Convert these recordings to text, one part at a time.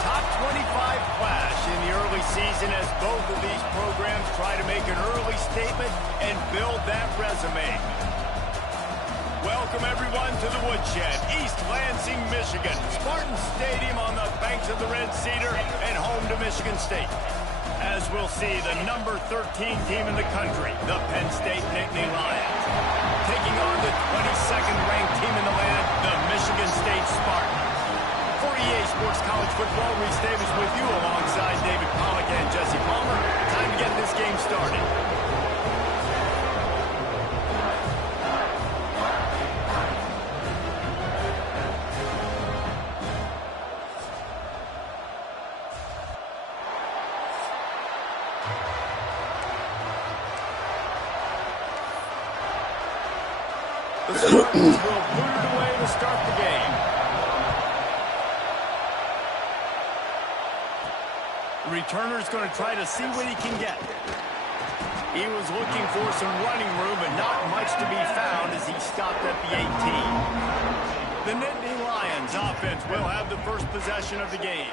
Top 25 clash in the early season as both of these programs try to make an early statement and build that resume. Welcome everyone to the Woodshed, East Lansing, Michigan. Spartan Stadium on the banks of the Red Cedar and home to Michigan State. As we'll see, the number 13 team in the country, the Penn State Nittany Lions, taking on the 22nd ranked team in the land, the Michigan State Spartans. For EA Sports College Football, Reese Davis with you alongside David Pollack and Jesse Palmer. Time to get this game started. The Spartans will put it away to start the game. The returner's going to try to see what he can get. He was looking for some running room, but not much to be found as he stopped at the 18. The Nittany Lions offense will have the first possession of the game.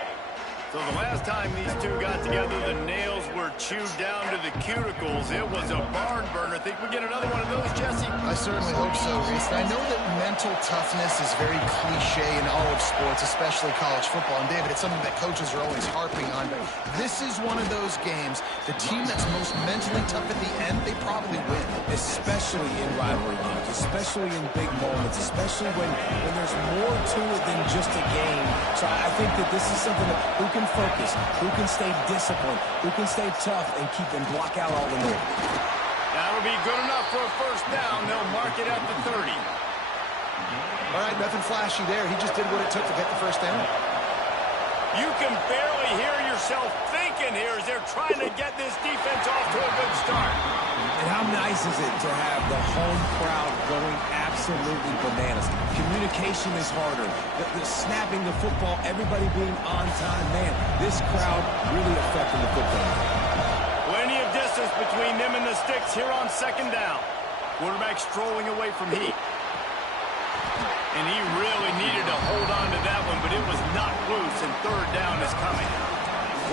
So the last time these two got together, the nails were chewed down to the cuticles. It was a barn burner. Think we get another one of those, Jesse? I certainly hope so, Reese. And I know that mental toughness is very cliche in all of sports, especially college football. And, David, it's something that coaches are always harping on. But this is one of those games, the team that's most mentally tough at the end, they probably win. Especially in rivalry games, especially in big moments, especially when there's more to it than just a game. So I think that this is something that who can focus, who can stay disciplined, who can stay tough and keep and block out all the noise. That'll be good enough for a first down. They'll mark it at the 30. All right, nothing flashy there. He just did what it took to get the first down. You can barely hear yourself thinking here as they're trying to get this defense off to a good start. And how nice is it to have the home crowd going absolutely bananas? Communication is harder. The snapping the football, everybody being on time. Man, this crowd really affecting the football. Plenty of distance between them and the sticks here on second down. Quarterback strolling away from Heat. And he really needed to hold on to that one, but it was not loose, and third down is coming.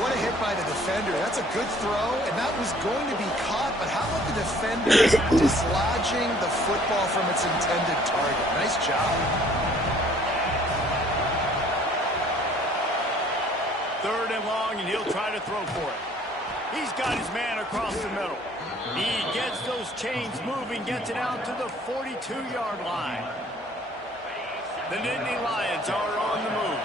What a hit by the defender. That's a good throw, and that was going to be caught, but how about the defender dislodging the football from its intended target? Nice job. Third and long, and he'll try to throw for it. He's got his man across the middle. He gets those chains moving, gets it out to the 42-yard line. The Nittany Lions are on the move.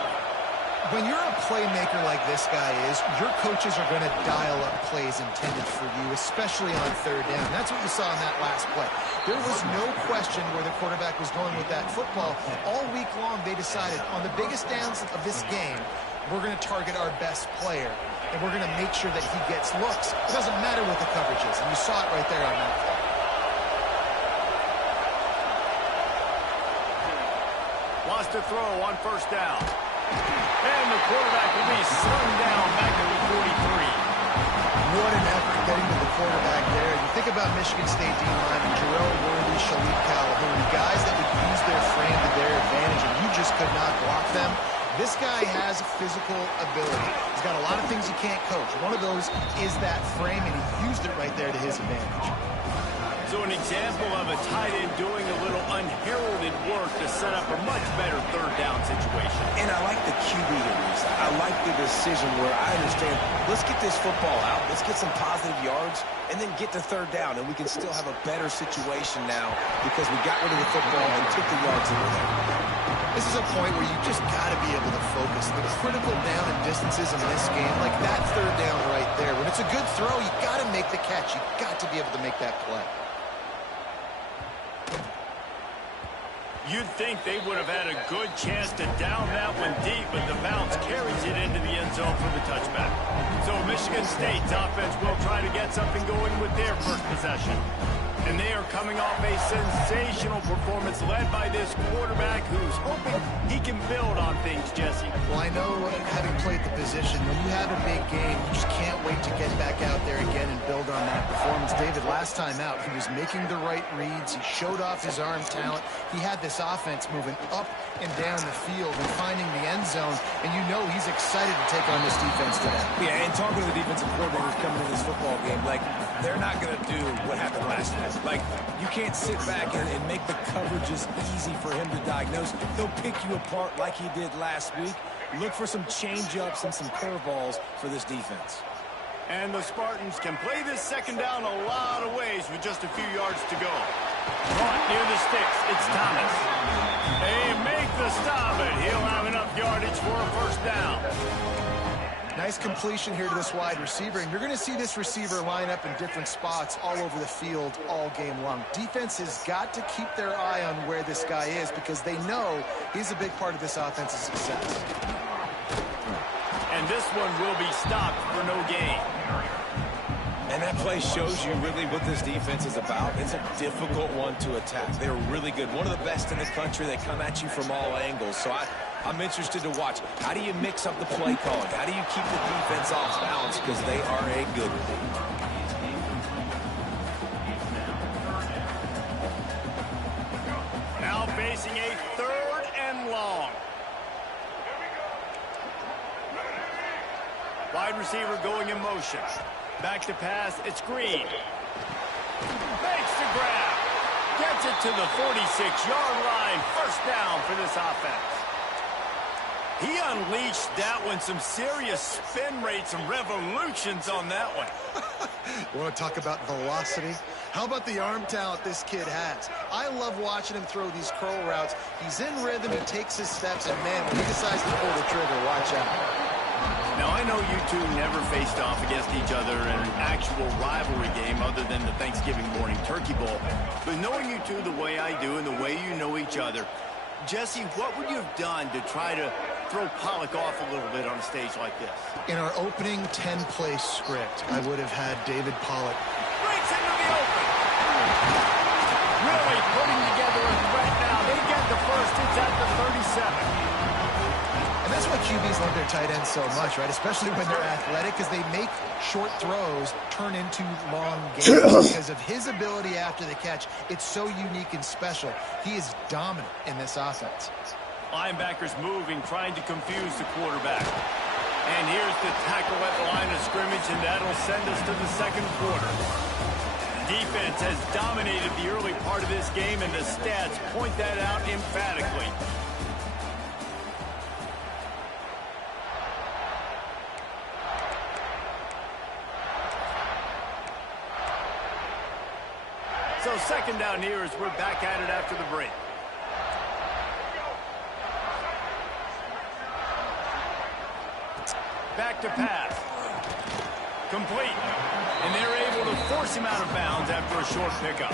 When you're a playmaker like this guy is, your coaches are going to dial up plays intended for you, especially on third down. That's what you saw in that last play. There was no question where the quarterback was going with that football. All week long, they decided on the biggest downs of this game, we're going to target our best player, and we're going to make sure that he gets looks. It doesn't matter what the coverage is, and you saw it right there on that play. Wants to throw on first down. And the quarterback will be slung down back to the 43. What an effort getting to the quarterback there. You think about Michigan State D-line, Jerome Worthy, Shalik Calhoun, guys that would use their frame to their advantage, and you just could not block them. This guy has physical ability. He's got a lot of things he can't coach. One of those is that frame, and he used it right there to his advantage. So an example of a tight end doing a little unheralded work to set up a much better third down situation. And I like the QB here, Reese. I like the decision where I understand, let's get this football out, let's get some positive yards, and then get to third down, and we can still have a better situation now because we got rid of the football and took the yards over there. This is a point where you just got to be able to focus. The critical down and distances in this game, like that third down right there. When it's a good throw, you got to make the catch. You got to be able to make that play. You'd think they would have had a good chance to down that one deep, but the bounce carries it into the end zone for the touchback. So Michigan State's offense will try to get something going with their first possession. And they are coming off a sensational performance led by this quarterback who's hoping he can build on things, Jesse. Well, I know, having played the position, when you have a big game, you just can't wait to get back out there again and build on that performance. David, last time out, he was making the right reads. He showed off his arm talent. He had this offense moving up and down the field and finding the end zone. And you know he's excited to take on this defense today. Yeah, and talking to the defensive coordinators coming into this football game, like, they're not going to do what happened last year. Like, you can't sit back and make the coverages easy for him to diagnose. He'll pick you apart like he did last week. Look for some change-ups and some curveballs for this defense. And the Spartans can play this second down a lot of ways with just a few yards to go. Caught near the sticks, it's Thomas. They make the stop, but he'll have enough yardage for a first down. Nice completion here to this wide receiver, and you're going to see this receiver line up in different spots all over the field all game long. Defense has got to keep their eye on where this guy is because they know he's a big part of this offense's success. And this one will be stopped for no gain. And that play shows you really what this defense is about. It's a difficult one to attack. They're really good. One of the best in the country. They come at you from all angles. So I'm interested to watch. How do you mix up the play calling? How do you keep the defense off balance? Because they are a good one. Now facing a third and long. Wide receiver going in motion. Back to pass, it's Green. Makes the grab. Gets it to the 46-yard line. First down for this offense. He unleashed that one. Some serious spin rates, some revolutions on that one. You want to talk about velocity? How about the arm talent this kid has? I love watching him throw these curl routes. He's in rhythm, he takes his steps, and man, when he decides to pull the trigger, watch out. Now, I know you two never faced off against each other in an actual rivalry game other than the Thanksgiving morning turkey bowl. But knowing you two the way I do and the way you know each other, Jesse, what would you have done to try to throw Pollock off a little bit on a stage like this? In our opening 10-play script, I would have had David Pollock. Breaks into the open. Really putting together a threat now. They get the first. It's at the 37. And that's why QBs love their tight ends so much, right? Especially when they're athletic, because they make short throws turn into long games. Because of his ability after the catch, it's so unique and special. He is dominant in this offense. Linebackers moving, trying to confuse the quarterback. And here's the tackle at the line of scrimmage, and that'll send us to the second quarter. Defense has dominated the early part of this game, and the stats point that out emphatically. So second down here as we're back at it after the break. Back to pass. Complete. And they're able to force him out of bounds after a short pickup.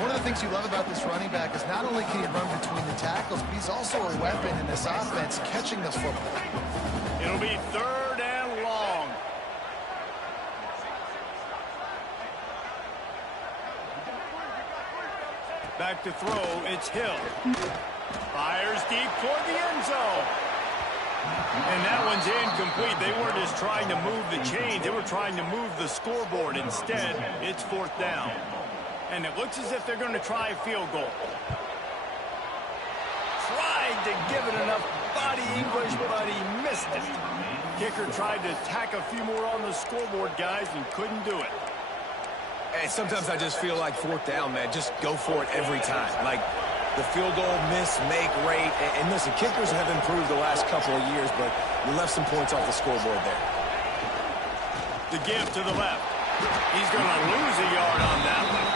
One of the things you love about this running back is not only can he run between the tackles, but he's also a weapon in this offense catching the football. It'll be third and long. Back to throw, it's Hill. Fires deep toward the end zone. And that one's incomplete. They weren't just trying to move the chains. They were trying to move the scoreboard. Instead, it's fourth down. And it looks as if they're going to try a field goal. Tried to give it enough body English, but he missed it. Kicker tried to tack a few more on the scoreboard, guys, and couldn't do it. And sometimes I just feel like fourth down, man, just go for it every time. Like the field goal miss, make rate. And listen, kickers have improved the last couple of years, but you left some points off the scoreboard there. The give to the left. He's going to lose a yard on that one.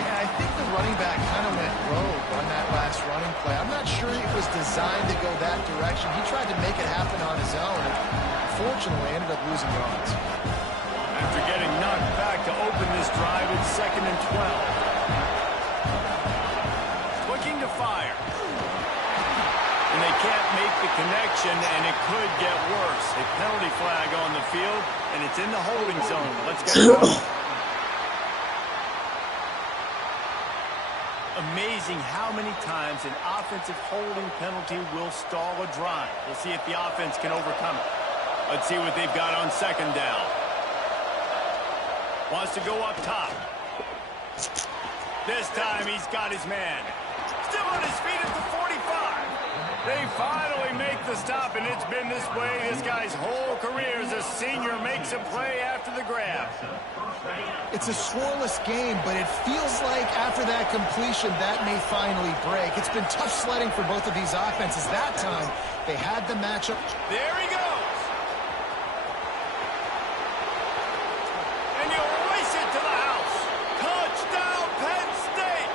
Yeah, I think the running back kind of went rogue on that last running play. I'm not sure it was designed to go that direction. He tried to make it happen on his own, and unfortunately ended up losing yards. After getting knocked back to open this drive, it's 2nd and 12. Looking to fire. And they can't make the connection, and it could get worse. A penalty flag on the field, and it's in the holding zone. Let's get it going. Amazing how many times an offensive holding penalty will stall a drive. We'll see if the offense can overcome it. Let's see what they've got on 2nd down. Wants to go up top. This time he's got his man. Still on his feet at the 45. They finally make the stop, and it's been this way this guy's whole career as a senior makes a play after the grab. It's a scoreless game, but it feels like after that completion, that may finally break. It's been tough sledding for both of these offenses. That time, they had the matchup. There he goes. And he'll race it to the house. Touchdown, Penn State.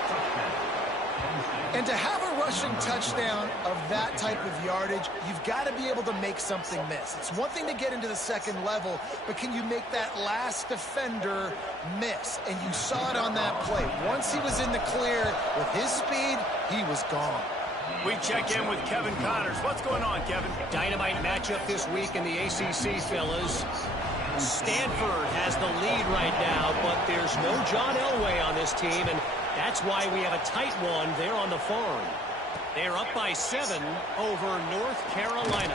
And to have a rushing touchdown of that type of yardage, you've got to be able to make something miss. It's one thing to get into the second level, but can you make that last defender miss? And you saw it on that play. Once he was in the clear with his speed, he was gone. We check in with Kevin Connors. What's going on, Kevin? Dynamite matchup this week in the ACC, fellas. Stanford has the lead right now, but there's no John Elway on this team, and that's why we have a tight one there on the farm. They're up by 7 over North Carolina.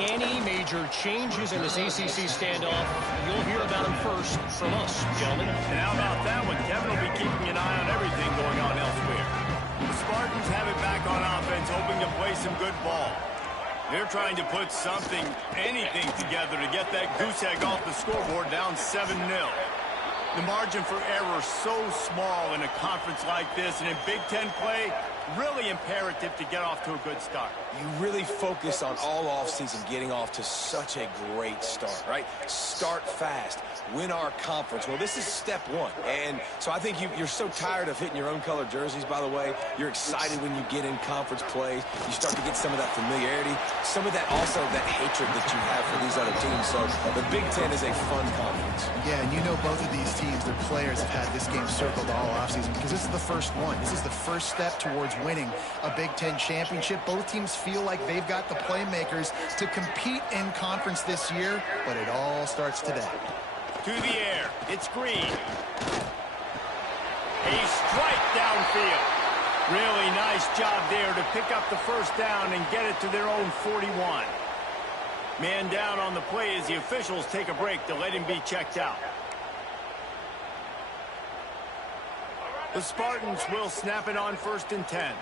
Any major changes in this ACC standoff, you'll hear about them first from us, gentlemen. And how about that one? Kevin will be keeping an eye on everything going on elsewhere. The Spartans have it back on offense, hoping to play some good ball. They're trying to put something, anything together to get that goose egg off the scoreboard down 7-0. The margin for error so small in a conference like this, and in Big Ten play, really imperative to get off to a good start. You really focus on all offseason getting off to such a great start, right? Start fast. Win our conference. Well, this is step one. And so I think you're so tired of hitting your own color jerseys, by the way. You're excited when you get in conference plays. You start to get some of that familiarity, some of that also that hatred that you have for these other teams. So the Big Ten is a fun conference. Yeah, and you know both of these teams, their players have had this game circled all offseason because this is the first one. This is the first step towards winning a Big Ten championship. Both teams feel like they've got the playmakers to compete in conference this year, but it all starts today. To the air, it's Green. A strike downfield. Really nice job there to pick up the first down and get it to their own 41. Man down on the play as the officials take a break to let him be checked out. The Spartans will snap it on 1st and 10.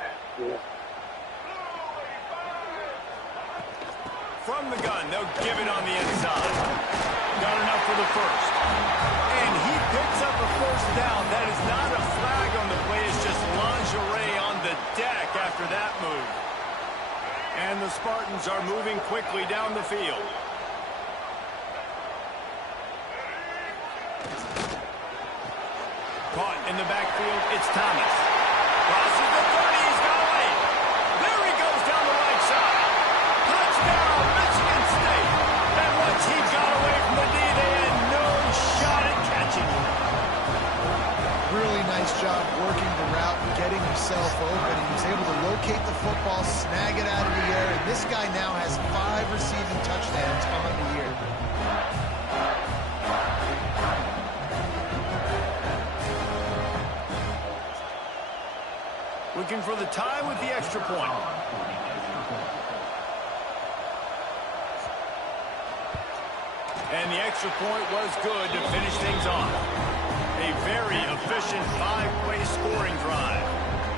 From the gun, they'll give it on the inside. Got enough for the first. And he picks up a first down. That is not a flag on the play. It's just lingerie on the deck after that move. And the Spartans are moving quickly down the field. Caught in the backfield, it's Thomas. Crosses the 30, he's got away. There he goes down the right side. Touchdown, Michigan State. And once he got away from the D, they had no shot at catching him. Really nice job working the route and getting himself open. He was able to locate the football, snag it out of the air, and this guy now has 5 receiving touchdowns on the year. Looking for the tie with the extra point. And the extra point was good to finish things off. A very efficient 5-play scoring drive.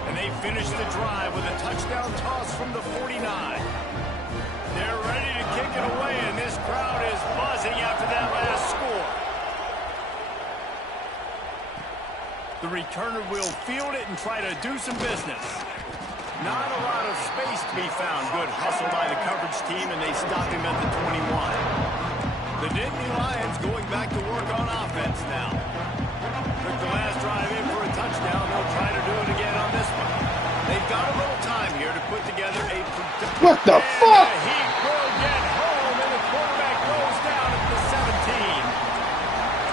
And they finished the drive with a touchdown toss from the 49. They're ready to kick it away, and this crowd is buzzing after that last score. The returner will field it and try to do some business. Not a lot of space to be found. Good hustle by the coverage team, and they stop him at the 21. The Nittany Lions going back to work on offense now. Took the last drive in for a touchdown. They'll try to do it again on this one. They've got a little time here to put together a... What the fuck? He will get home, and the quarterback goes down at the 17.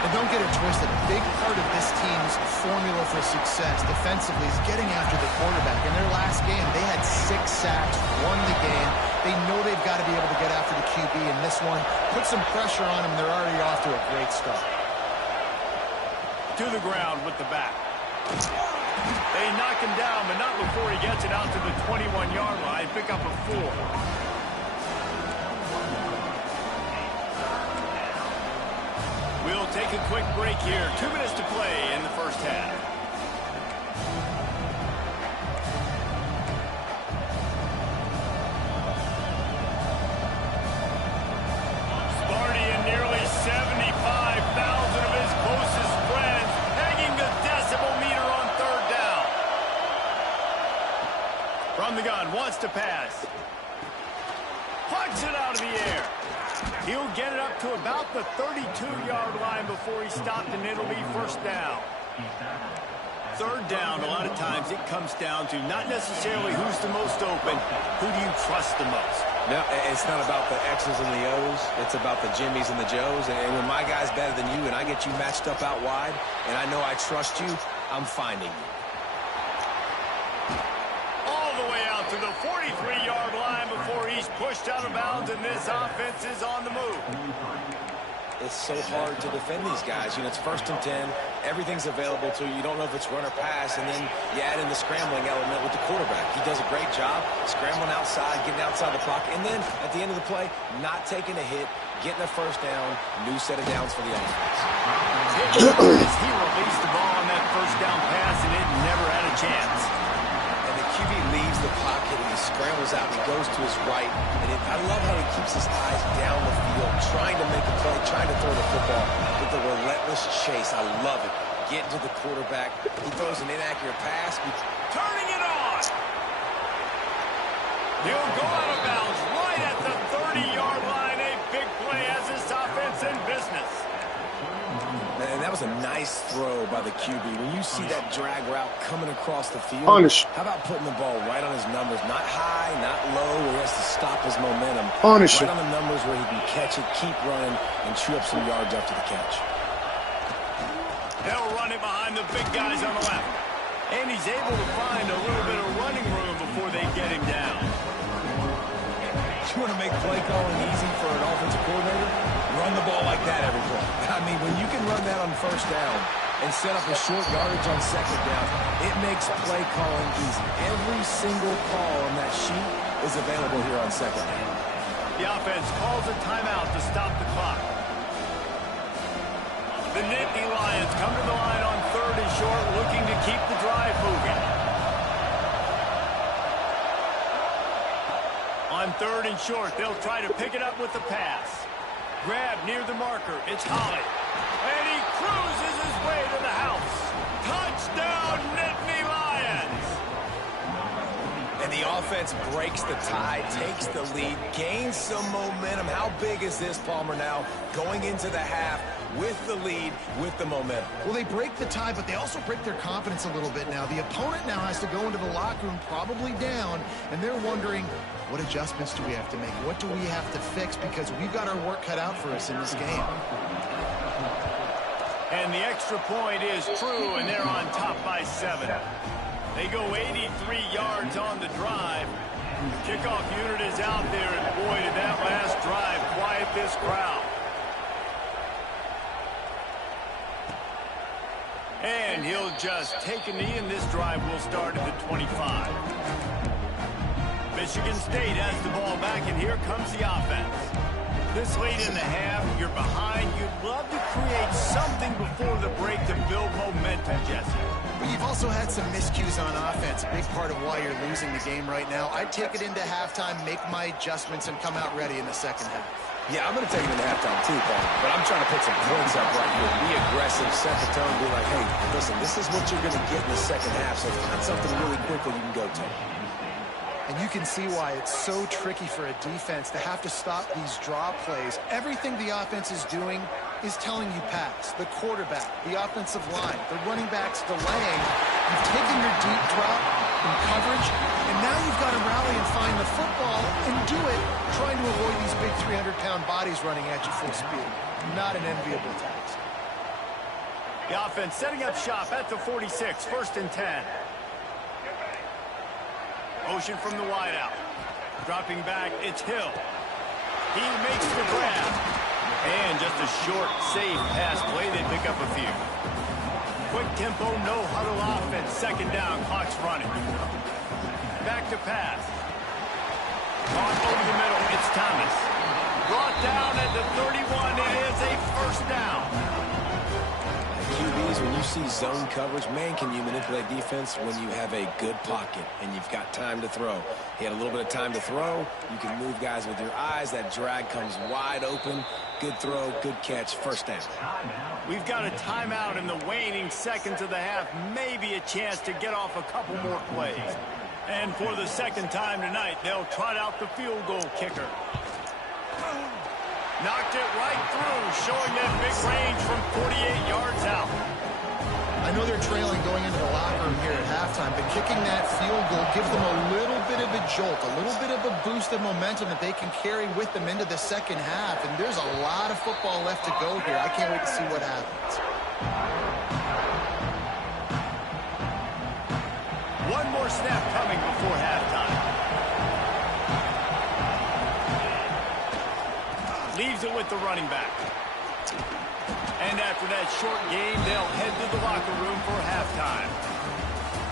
And don't get it twisted. A big part of this team's formula for success defensively is getting after the quarterback. In their last game, they had 6 sacks, won the game. They know they've got to be able to get after the QB in this one. Put some pressure on them. They're already off to a great start. To the ground with the back. They knock him down, but not before he gets it out to the 21-yard line. Pick up a 4. We'll take a quick break here. 2 minutes to play in the first half. Sparty and nearly 75,000 of his closest friends pegging the decibel meter on 3rd down. From the gun, wants to pass. Plugs it out of the air. He'll get it up to about the 32-yard line before he stopped, and it'll be first down. 3rd down, a lot of times it comes down to not necessarily who's the most open, who do you trust the most? No, it's not about the X's and the O's. It's about the Jimmies and the Joes. And when my guy's better than you and I get you matched up out wide, and I know I trust you, I'm finding you. All the way out to the 43-yard line before he's pushed out of bounds, and this offense is on the move. It's so hard to defend these guys. You know, it's 1st and 10. Everything's available to you. You don't know if it's run or pass, and then you add in the scrambling element with the quarterback. He does a great job scrambling outside, getting outside the pocket, and then at the end of the play, not taking a hit, getting a first down, new set of downs for the offense. He released the ball on that first down pass, and it never had a chance. And the QB leaves the pocket, and he scrambles out, and he goes to his right. And I love how he keeps his eyes down the field, trying to make a play, trying to throw the football with the relentless chase. I love it. Getting to the quarterback. He throws an inaccurate pass. Turning it on. He'll go out of bounds right at the 30-yard line. A big play as this offense in business. And that was a nice throw by the QB. When you see that drag route coming across the field, Punish. How about putting the ball right on his numbers? Not high, not low, where he has to stop his momentum. Punish. Right on the numbers where he can catch it, keep running, and chew up some yards after the catch. They'll run it behind the big guys on the left. And he's able to find a little bit of running room before they get him down. You want to make play calling easy for an offensive coordinator? Run the ball like that every play. I mean, when you can run that on 1st down and set up a short yardage on 2nd down, it makes play calling easy. Every single call on that sheet is available here on 2nd down. The offense calls a timeout to stop the clock. The Nittany Lions come to the line on 3rd and short, looking to keep the drive moving. On 3rd and short, they'll try to pick it up with the pass. Grab near the marker. It's Holly. And he cruises his way to the house. Touchdown, Nittany Lions! And the offense breaks the tie, takes the lead, gains some momentum. How big is this, Palmer, now? Going into the half with the lead, with the momentum. Well, they break the tie, but they also break their confidence a little bit now. The opponent now has to go into the locker room probably down, and they're wondering, what adjustments do we have to make? What do we have to fix? Because we've got our work cut out for us in this game. And the extra point is true, and they're on top by 7. They go 83 yards on the drive. The kickoff unit is out there, and boy, did that last drive quiet this crowd. And he'll just take a knee, and this drive will start at the 25. Michigan State has the ball back, and here comes the offense. This late in the half, you're behind. You'd love to create something before the break to build momentum, Jesse. But you've also had some miscues on offense, a big part of why you're losing the game right now. I'd take it into halftime, make my adjustments, and come out ready in the second half. Yeah, I'm going to take it into halftime too, Paul. But I'm trying to put some points up right here. Be aggressive, set the tone, be like, hey, listen, this is what you're going to get in the second half, so find something really quickly you can go to. And you can see why it's so tricky for a defense to have to stop these draw plays. Everything the offense is doing is telling you pass. The quarterback, the offensive line, the running backs delaying. You've taken your deep drop in coverage, and now you've got to rally and find the football and do it, trying to avoid these big 300-pound bodies running at you full speed. Not an enviable task. The offense setting up shop at the 46, 1st and 10. Motion from the wideout. Dropping back, it's Hill. He makes the grab. And just a short, safe pass play. They pick up a few. Quick tempo, no huddle offense. 2nd down, clock's running. Back to pass. On over the middle, it's Thomas. Brought down at the 31. It is a 1st down. QBs, when you see zone coverage, man, can you manipulate defense when you have a good pocket and you've got time to throw. He had a little bit of time to throw. You can move guys with your eyes. That drag comes wide open. Good throw, good catch, 1st down. We've got a timeout in the waning seconds of the half. Maybe a chance to get off a couple more plays. And for the 2nd time tonight, they'll trot out the field goal kicker. Knocked it right through, showing that big range from 48 yards out. I know they're trailing going into the locker room here at halftime, but kicking that field goal gives them a little bit of a jolt, a little bit of a boost of momentum that they can carry with them into the second half. And there's a lot of football left to go here. I can't wait to see what happens. One more snap coming before halftime. Leaves it with the running back. And after that short game, they'll head to the locker room for halftime.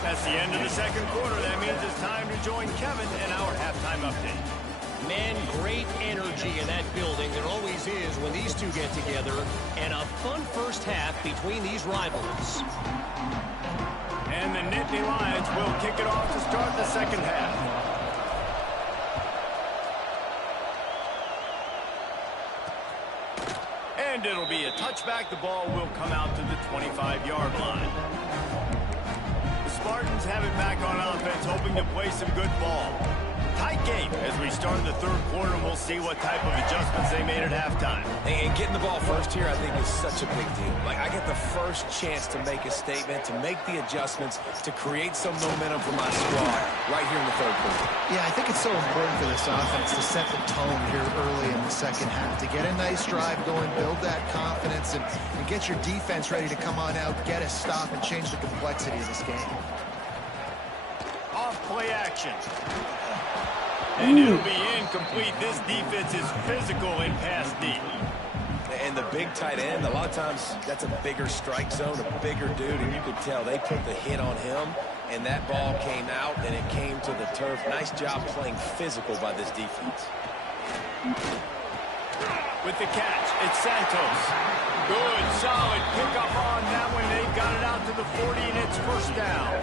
That's the end of the 2nd quarter. That means it's time to join Kevin in our halftime update. Man, great energy in that building. There always is when these two get together. And a fun 1st half between these rivals. And the Nittany Lions will kick it off to start the 2nd half. And it'll be a touchback. The ball will come out to the 25-yard line. The Spartans have it back on offense, hoping to play some good ball. Tight game as we start the 3rd quarter, and we'll see what type of adjustments they made at halftime. And getting the ball first here, I think, is such a big deal. Like, I get the first chance to make a statement, to make the adjustments, to create some momentum for my squad right here in the 3rd quarter. Yeah, I think it's so important for this offense to set the tone here early in the second half, to get a nice drive going, build that confidence, and get your defense ready to come on out, get a stop, and change the complexity of this game. Off play action. And it'll be incomplete. This defense is physical and pass deep. And the big tight end, a lot of times that's a bigger strike zone, a bigger dude, and you could tell they put the hit on him, and that ball came out, and it came to the turf. Nice job playing physical by this defense. With the catch, it's Santos. Good, solid pickup on that one. They've got it out to the 40, and it's 1st down.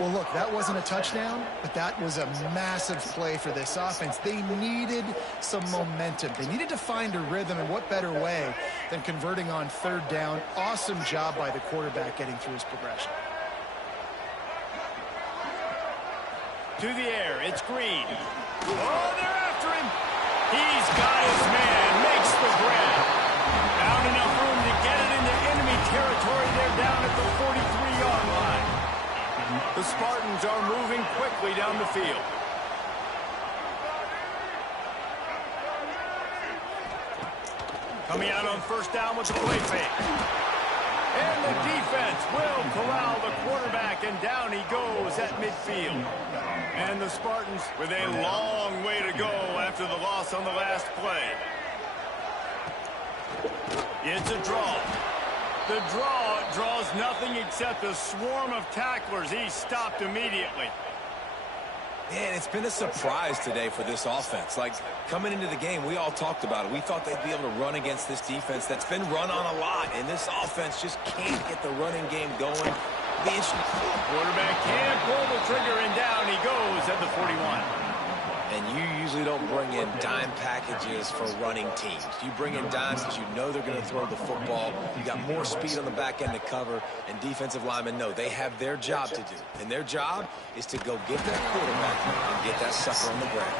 Well, look, that wasn't a touchdown, but that was a massive play for this offense. They needed some momentum. They needed to find a rhythm, and what better way than converting on 3rd down. Awesome job by the quarterback getting through his progression. To the air, it's Green. Oh, they're after him. He's got his man, makes the grab. Found enough room to get it into enemy territory. They're down at the 43-yard line. The Spartans are moving quickly down the field. Coming out on 1st down with the play fake. And the defense will corral the quarterback, and down he goes at midfield. And the Spartans with a long way to go after the loss on the last play. It's a draw. The draw draws nothing except a swarm of tacklers. He's stopped immediately. Man, it's been a surprise today for this offense. Like, coming into the game, we all talked about it. We thought they'd be able to run against this defense that's been run on a lot, and this offense just can't get the running game going. Quarterback can't pull the trigger, and down he goes at the 41. And you usually don't bring in dime packages for running teams. You bring in dimes because you know they're going to throw the football. You got more speed on the back end to cover, and defensive linemen know they have their job to do. And their job is to go get that quarterback and get that sucker on the ground.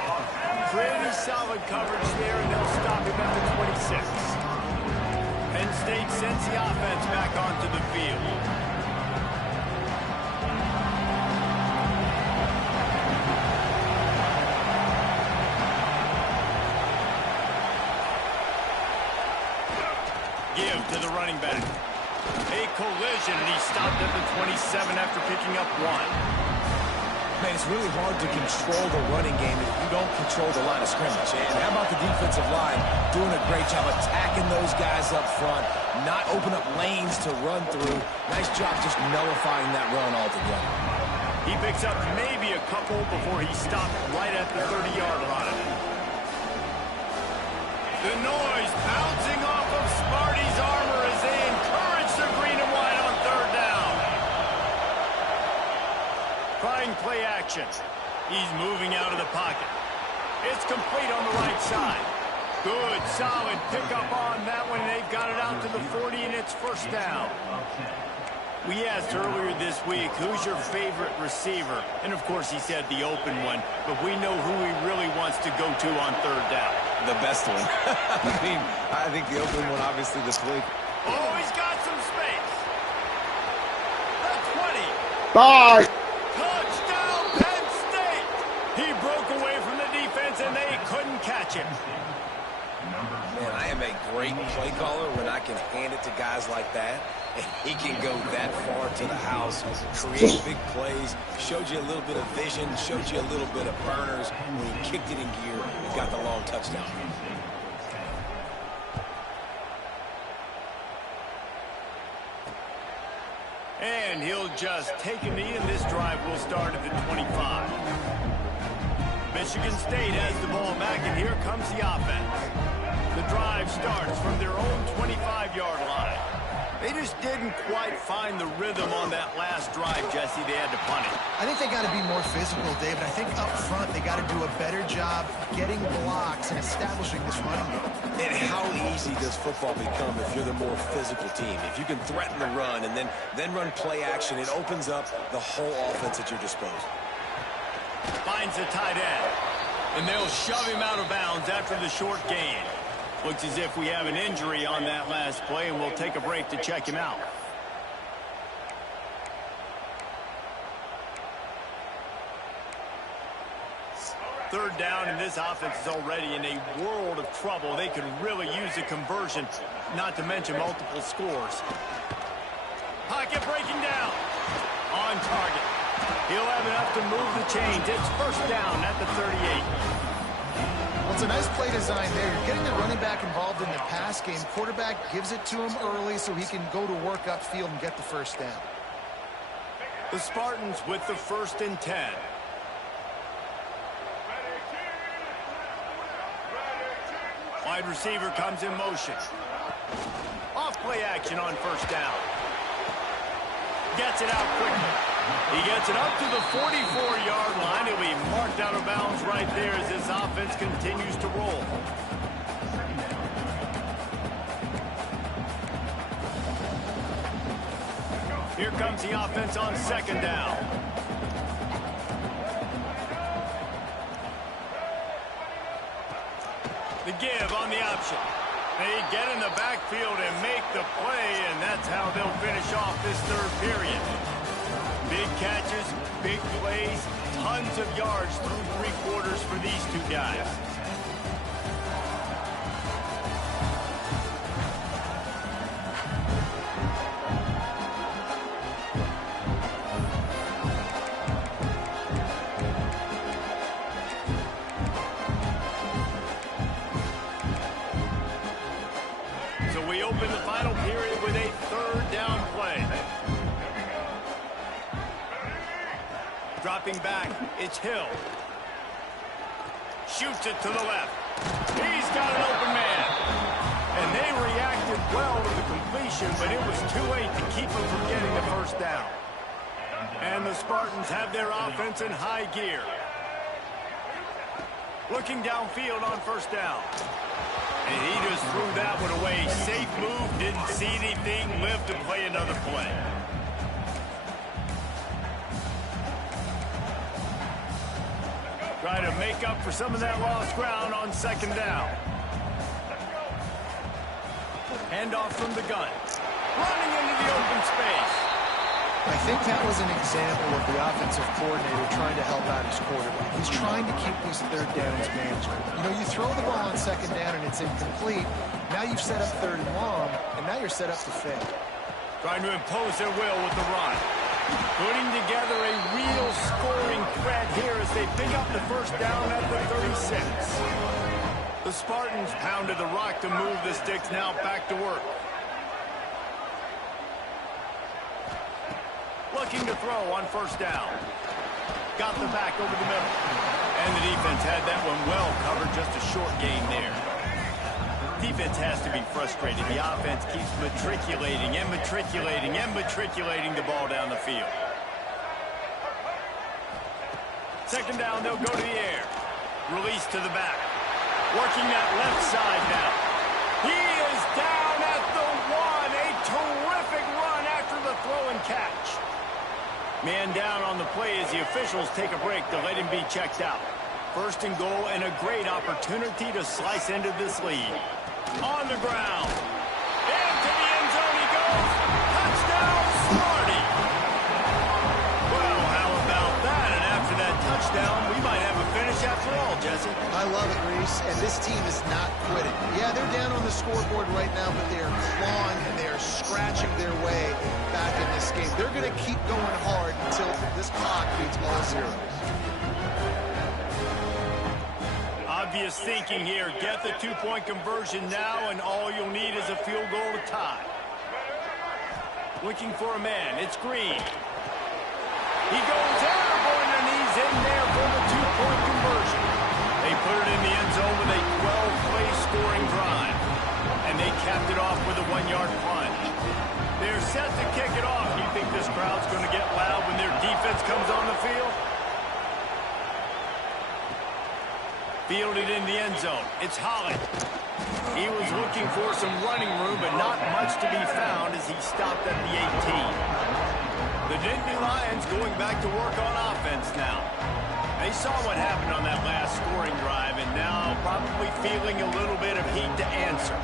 Pretty solid coverage there, and they'll stop him at the 26. Penn State sends the offense back onto the field. Give to the running back. A collision, and he stopped at the 27 after picking up 1. Man, it's really hard to control the running game if you don't control the line of scrimmage. And how about the defensive line doing a great job attacking those guys up front, not open up lanes to run through. Nice job just nullifying that run altogether. He picks up maybe a couple before he stopped right at the 30-yard line. The noise bouncing off of Smarty's armor as they encourage the green and white on 3rd down. Trying play action. He's moving out of the pocket. It's complete on the right side. Good, solid pickup on that one. They've got it out to the 40, and it's 1st down. We asked earlier this week, who's your favorite receiver? And, of course, he said the open one. But we know who he really wants to go to on 3rd down. The best one. I think the open one, obviously, this week. Oh, he's got some space. The 20. Bye. Touchdown, Penn State. He broke away from the defense, and they couldn't catch him. Man, I am a great play caller when I can hand it to guys like that. And he can go that far to the house, create big plays, showed you a little bit of vision, showed you a little bit of burners when he kicked it in gear and got the long touchdown. And he'll just take a knee, and this drive will start at the 25. Michigan State has the ball back, and here comes the offense. The drive starts from their own 25-yard line. They just didn't quite find the rhythm on that last drive, Jesse. They had to punt it. I think they got to be more physical, David. I think up front they got to do a better job getting blocks and establishing this running game. And how easy does football become if you're the more physical team? If you can threaten the run and then run play action, it opens up the whole offense at your disposal. Finds the tight end. And they'll shove him out of bounds after the short gain. Looks as if we have an injury on that last play, and we'll take a break to check him out. Third down, and this offense is already in a world of trouble. They could really use a conversion, not to mention multiple scores. Pocket breaking down. On target. He'll have enough to move the chains. It's 1st down at the 38. Well, it's a nice play design there. You're getting the running back involved in the pass game. Quarterback gives it to him early so he can go to work upfield and get the 1st down. The Spartans with the 1st and 10. Wide receiver comes in motion. Off play action on 1st down. Gets it out quickly. He gets it up to the 44-yard line. He'll be marked out of bounds right there as this offense continues to roll. Here comes the offense on 2nd down. The give on the option. They get in the backfield and make the play, and that's how they'll finish off this 3rd period. Big catches, big plays, tons of yards through 3 quarters for these two guys. So we open the final period with a 3rd down play. Dropping back, it's Hill. Shoots it to the left. He's got an open man. And they reacted well to the completion, but it was too late to keep them from getting the first down. And the Spartans have their offense in high gear. Looking downfield on first down. And he just threw that one away. Safe move, didn't see anything, lived to play another play. Try to make up for some of that lost ground on second down. Handoff from the gun. Running into the open space. I think that was an example of the offensive coordinator trying to help out his quarterback. He's trying to keep these third downs manageable. You know, you throw the ball on second down and it's incomplete. Now you've set up third and long, and now you're set up to fail. Trying to impose their will with the run. Putting together a real scoring threat here as they pick up the first down at the 36. The Spartans pounded the rock to move the sticks, now back to work. Looking to throw on first down. Got the back over the middle. And the defense had that one well covered, just a short gain there. Defense has to be frustrated. The offense keeps matriculating and matriculating and matriculating the ball down the field. Second down, they'll go to the air. Release to the back. Working that left side now. He is down at the one. A terrific run after the throw and catch. Man down on the play as the officials take a break to let him be checked out. First and goal and a great opportunity to slice into this lead. On the ground. Into the end zone he goes. Touchdown, Sparty. Well, how about that? And after that touchdown, we might have a finish after all, Jesse. I love it, Reese, and this team is not quitting. Yeah, they're down on the scoreboard right now, but they are clawing and they are scratching their way back in this game. They're going to keep going hard until this clock beats all zeros. Obvious thinking here. Get the two-point conversion now, and all you'll need is a field goal to tie. Looking for a man. It's Green. He goes airborne, and he's in there for the two-point conversion. They put it in the end zone with a 12-play scoring drive. And they capped it off with a one-yard plunge. They're set to kick it off. Do you think this crowd's going to get loud when their defense comes on the field? Fielded in the end zone. It's Holland. He was looking for some running room, but not much to be found as he stopped at the 18. The Nittany Lions going back to work on offense now. They saw what happened on that last scoring drive, and now probably feeling a little bit of heat to answer.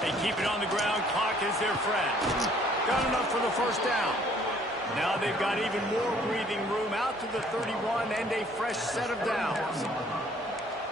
They keep it on the ground. Clock is their friend. Got enough for the first down. Now they've got even more breathing room out to the 31 and a fresh set of downs.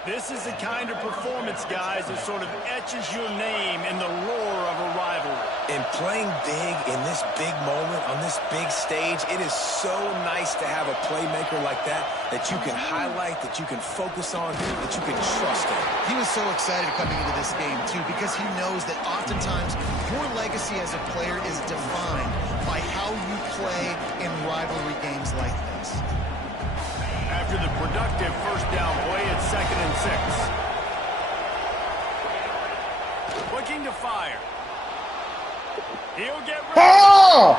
This is the kind of performance, guys, that sort of etches your name in the roar of a rivalry. And playing big in this big moment, on this big stage, it is so nice to have a playmaker like that you can highlight, that you can focus on, that you can trust in. He was so excited coming into this game, too, because he knows that oftentimes your legacy as a player is defined by how you play in rivalry games like this. After the productive first down play, it's 2nd and 6. Looking to fire. He'll get rid of it.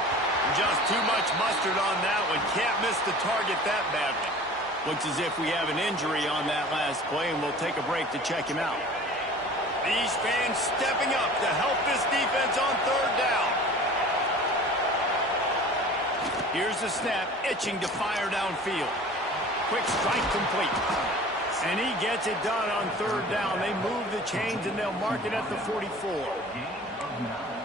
Just too much mustard on that one. Can't miss the target that badly. Looks as if we have an injury on that last play, and we'll take a break to check him out. These fans stepping up to help this defense on third down. Here's the snap, itching to fire downfield. Quick strike complete. And he gets it done on third down. They move the chains, and they'll mark it at the 44.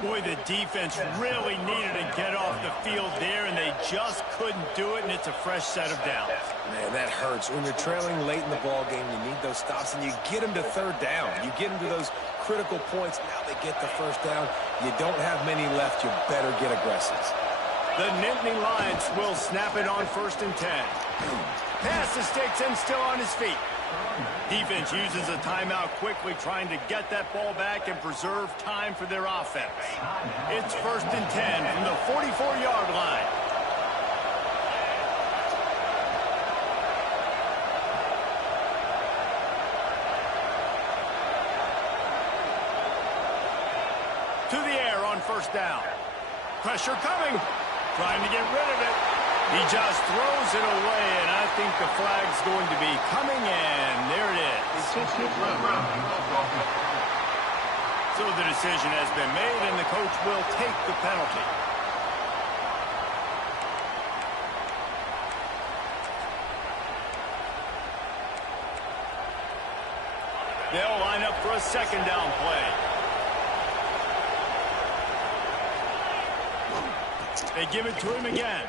Boy, the defense really needed to get off the field there, and they just couldn't do it, and it's a fresh set of downs. Man, that hurts. When you're trailing late in the ball game, you need those stops, and you get them to third down. You get them to those critical points. Now they get the first down. You don't have many left. You better get aggressive. The Nittany Lions will snap it on 1st and 10. Pass the sticks and still on his feet. Defense uses a timeout quickly, trying to get that ball back and preserve time for their offense. It's 1st and 10 from the 44-yard line. To the air on 1st down. Pressure coming. Trying to get rid of it. He just throws it away, and I think the flag's going to be coming in. There it is. So the decision has been made, and the coach will take the penalty. They'll line up for a 2nd down play. They give it to him again.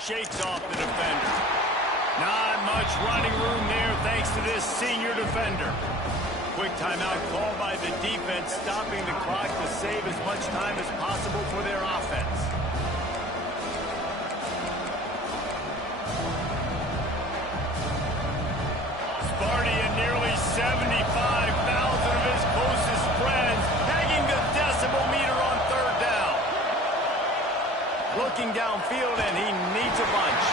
Shakes off the defender. Not much running room there thanks to this senior defender. Quick timeout called by the defense, stopping the clock to save as much time as possible for their offense. Sparty and nearly 75,000 of his closest friends hanging the decibel meter on 3rd down. Looking downfield, and he needs a bunch.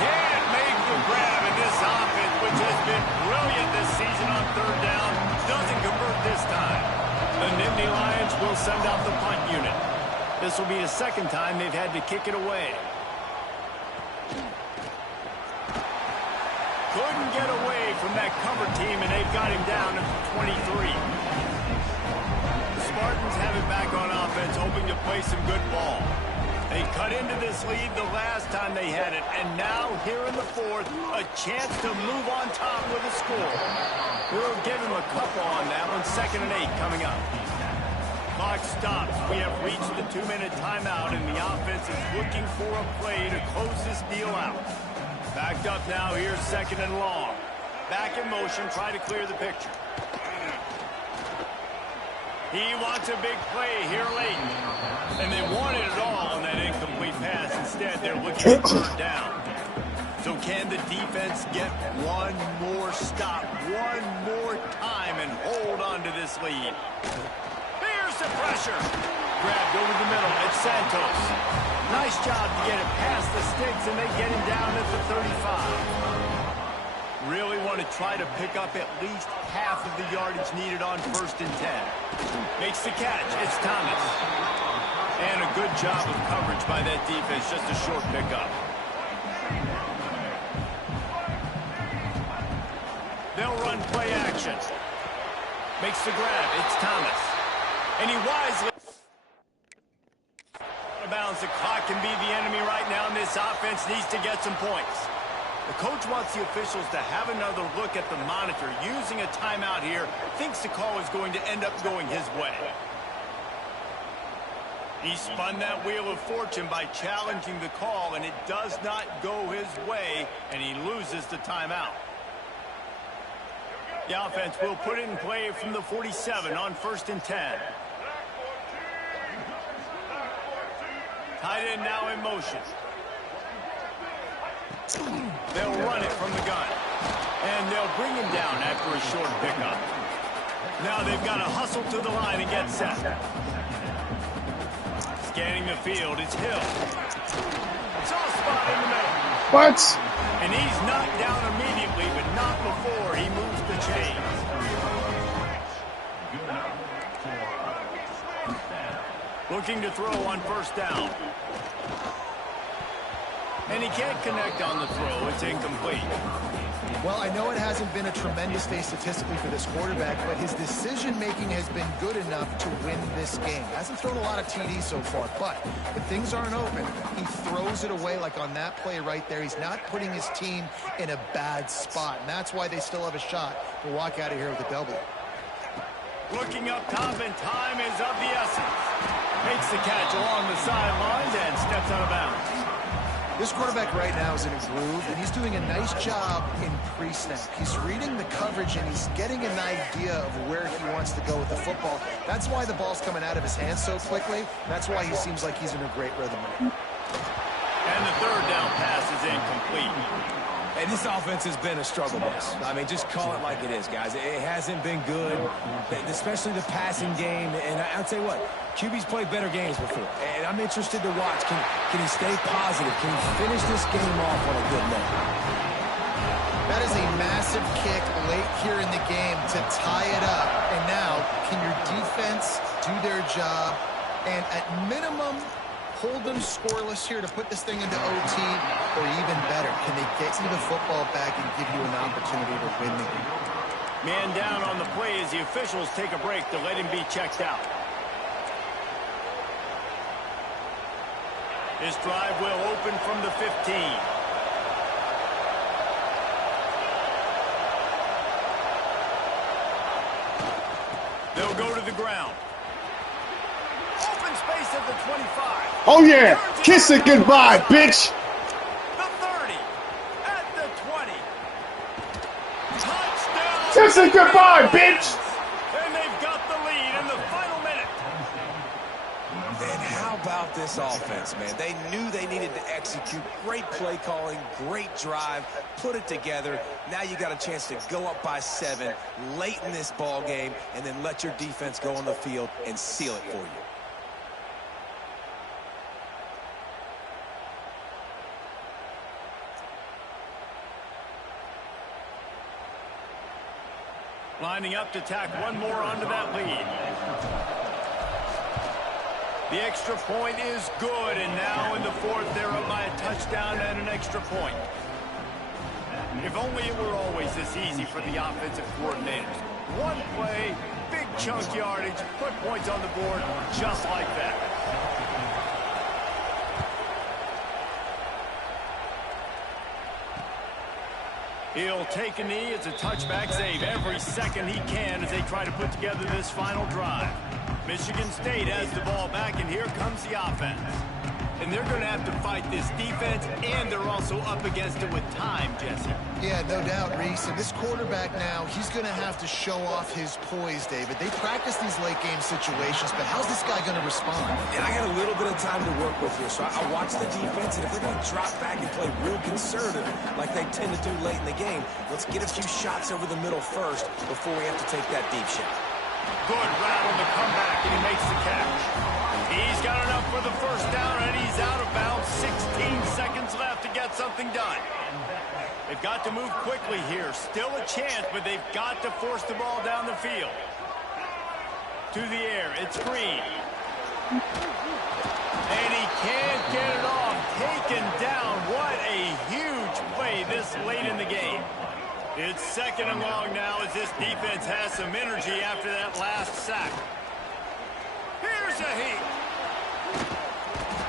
Can't make the grab in this offense, which has been brilliant this season on 3rd down. Doesn't convert this time. The Nittany Lions will send out the punt unit. This will be the 2nd time they've had to kick it away. Couldn't get away from that cover team, and they've got him down at the 23. The Spartans have it back on offense, hoping to play some good ball. They cut into this lead the last time they had it, and now here in the 4th, a chance to move on top with a score. We'll give him a couple on that one. 2nd and 8 coming up. Clock stops. We have reached the 2-minute timeout, and the offense is looking for a play to close this deal out. Backed up now. Here's 2nd and long. Back in motion. Try to clear the picture. He wants a big play here late. And they wanted it all on that incomplete pass. Instead, they're looking at 3rd down. So can the defense get one more stop, one more time, and hold on to this lead? Here's the pressure. Grabbed over the middle. It's Santos. Nice job to get it past the sticks, and they get him down at the 35. Really want to try to pick up at least half of the yardage needed on 1st and 10. Makes the catch. It's Thomas. And a good job of coverage by that defense. Just a short pickup. They'll run play action. Makes the grab. It's Thomas. And he wisely out of bounds. The clock can be the enemy right now, and this offense needs to get some points. The coach wants the officials to have another look at the monitor. Using a timeout here, thinks the call is going to end up going his way. He spun that wheel of fortune by challenging the call, and it does not go his way, and he loses the timeout. The offense will put it in play from the 47 on 1st and 10. Tight end now in motion. They'll run it from the gun. And they'll bring him down after a short pickup. Now they've got to hustle to the line and get set. Scanning the field, it's Hill. Soft spot in the middle. What? And he's knocked down immediately, but not before he moves the chains. Looking to throw on 1st down. And he can't connect on the throw. It's incomplete. Well, I know it hasn't been a tremendous day statistically for this quarterback, but his decision-making has been good enough to win this game. Hasn't thrown a lot of TDs so far, but when things aren't open, he throws it away like on that play right there. He's not putting his team in a bad spot, and that's why they still have a shot to walk out of here with a W. Looking up top, and time is of the essence. Makes the catch along the sidelines and steps out of bounds. This quarterback right now is in a groove, and he's doing a nice job in pre-snap. He's reading the coverage, and he's getting an idea of where he wants to go with the football. That's why the ball's coming out of his hands so quickly. That's why he seems like he's in a great rhythm. And the 3rd down pass is incomplete. And this offense has been a struggle bus. I mean, just call it like it is, guys. It hasn't been good, especially the passing game. And I'll tell you what, QB's played better games before. And I'm interested to watch. Can he stay positive? Can he finish this game off on a good note? That is a massive kick late here in the game to tie it up. And now, can your defense do their job? And at minimum, hold them scoreless here to put this thing into OT, or even better, can they get you the football back and give you an opportunity to win the game? Man down on the play as the officials take a break to let him be checked out. This drive will open from the 15. They'll go to the ground. Open space at the 25. Oh, yeah. Kiss it goodbye, bitch. The 30. At the 20. Touchdown. Kiss it goodbye, bitch. And they've got the lead in the final minute. And how about this offense, man? They knew they needed to execute. Great play calling, great drive, put it together. Now you got a chance to go up by 7 late in this ball game and then let your defense go on the field and seal it for you. Lining up to tack one more onto that lead. The extra point is good, and now in the fourth, they're up by a touchdown and an extra point. If only it were always this easy for the offensive coordinators. One play, big chunk yardage, put points on the board just like that. He'll take a knee. It's a touchback save every second he can as they try to put together this final drive. Michigan State has the ball back, and here comes the offense. And they're going to have to fight this defense, and they're also up against it with time, Jesse. Yeah, no doubt, Reese. And this quarterback now, he's going to have to show off his poise, David. They practice these late-game situations, but how's this guy going to respond? And I got a little bit of time to work with here, so I watch the defense, and if they're going to drop back and play real conservative like they tend to do late in the game, let's get a few shots over the middle first before we have to take that deep shot. Good route on the comeback, and he makes the catch. He's got enough for the first down, and he's out of bounds. 16 seconds left to get something done. They've got to move quickly here. Still a chance, but they've got to force the ball down the field. To the air, it's Green. And he can't get it off. Taken down. What a huge play this late in the game. It's second and long now as this defense has some energy after that last sack. Here's a heat.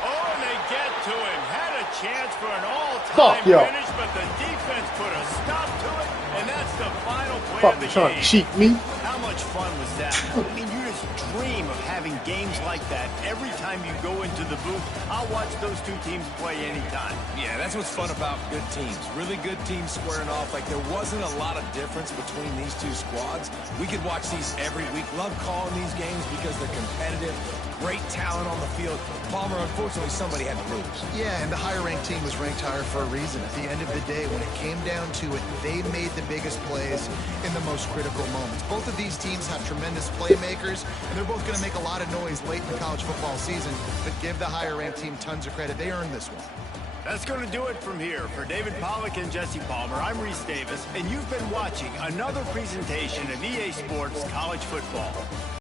Oh, and they get to him. Had a chance for an all-time finish, but the defense put a stop to it, and that's the final play of the game. Trying to cheat me. How much fun was that? I mean, you just dream of having games like that every time you go into the booth. I'll watch those two teams play anytime. Yeah, that's what's fun about good teams. Really good teams squaring off. Like, there wasn't a lot of difference between these two squads. We could watch these every week. Love calling these games because they're competitive. Great talent on the field. Palmer, unfortunately, somebody had to lose. Yeah, and the higher-ranked team was ranked higher for a reason. At the end of the day, when it came down to it, they made the biggest plays in the most critical moments. Both of these teams have tremendous playmakers, and they're both going to make a lot of noise late in the college football season, but give the higher-ranked team tons of credit. They earned this one. That's going to do it from here. For David Pollack and Jesse Palmer, I'm Reese Davis, and you've been watching another presentation of EA Sports College Football.